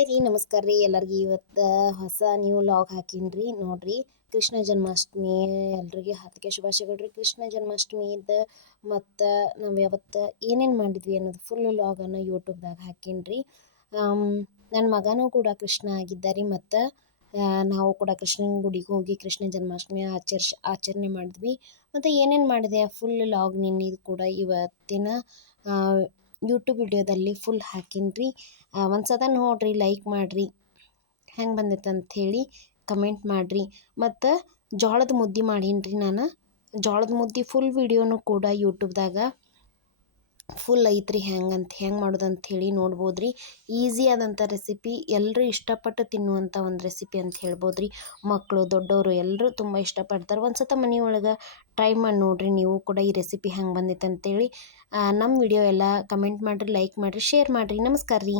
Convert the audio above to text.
Hi ರೀ, ನಮಸ್ಕಾರ ರೀ ಎಲ್ಲರಿಗೆ. ಇವತ್ತು ಹೊಸ ನ್ಯೂ ಲಾಗ್ ಹಾಕೀನಿ ನೋಡ್ರಿ. ಕೃಷ್ಣ ಜನ್ಮಾಷ್ಟಮಿ ಎಲ್ರಿಗೆ ಹಾರ್ದಿಕ ಶುಭಾಶಯಗಳು ರೀ. ಕೃಷ್ಣ ಜನ್ಮಾಷ್ಟಮಿ ಇದ್ದ ಮತ್ತು ನಾವು ಯಾವತ್ತು ಏನೇನು ಮಾಡಿದ್ವಿ ಅನ್ನೋದು ಫುಲ್ ಲಾಗನ್ನು ಯೂಟ್ಯೂಬ್ದಾಗ ಹಾಕೀನಿ. ನನ್ನ ಮಗನೂ ಕೂಡ ಕೃಷ್ಣ ಆಗಿದ್ದಾರೆ. ಮತ್ತು ನಾವು ಕೂಡ ಕೃಷ್ಣನ ಗುಡಿಗೆ ಹೋಗಿ ಕೃಷ್ಣ ಜನ್ಮಾಷ್ಟಮಿ ಆಚರಣೆ ಮಾಡಿದ್ವಿ. ಮತ್ತು ಏನೇನು ಮಾಡಿದೆ ಫುಲ್ ಲಾಗ್ ನಿನ್ನಿದು ಕೂಡ ಇವತ್ತಿನ ಯೂಟ್ಯೂಬ್ ವಿಡಿಯೋದಲ್ಲಿ ಫುಲ್ ಹಾಕೀನಿ. ಒಂದು ಸಲ ನೋಡಿರಿ, ಲೈಕ್ ಮಾಡಿರಿ, ಹೆಂಗೆ ಬಂದೈತೆ ಅಂಥೇಳಿ ಕಮೆಂಟ್ ಮಾಡಿರಿ. ಮತ್ತು ಜೋಳದ ಮುದ್ದೆ ಮಾಡೀನಿ ನಾನು. ಜೋಳದ ಮುದ್ದೆ ಫುಲ್ ವಿಡಿಯೋನು ಕೂಡ ಯೂಟ್ಯೂಬ್ದಾಗ ಫುಲ್ ಐತ್ರಿ. ಹೆಂಗೆ ಮಾಡೋದು ಅಂಥೇಳಿ ನೋಡ್ಬೋದು ರೀ. ಈಸಿ ಆದಂಥ ರೆಸಿಪಿ, ಎಲ್ಲರೂ ಇಷ್ಟಪಟ್ಟು ತಿನ್ನುವಂಥ ಒಂದು ರೆಸಿಪಿ ಅಂತ ಹೇಳ್ಬೋದು ರೀ. ಮಕ್ಕಳು ದೊಡ್ಡವರು ಎಲ್ಲರೂ ತುಂಬ ಇಷ್ಟಪಡ್ತಾರೆ. ಒಂದು ಸಲ ಮನೆಯೊಳಗೆ ಟ್ರೈ ಮಾಡಿ ನೋಡಿರಿ ನೀವು ಕೂಡ ಈ ರೆಸಿಪಿ ಹೆಂಗೆ ಬಂದೈತೆ ಅಂಥೇಳಿ. ನಮ್ಮ ವಿಡಿಯೋ ಎಲ್ಲ ಕಮೆಂಟ್ ಮಾಡಿರಿ, ಲೈಕ್ ಮಾಡಿರಿ, ಶೇರ್ ಮಾಡಿರಿ. ನಮಸ್ಕಾರ ರೀ.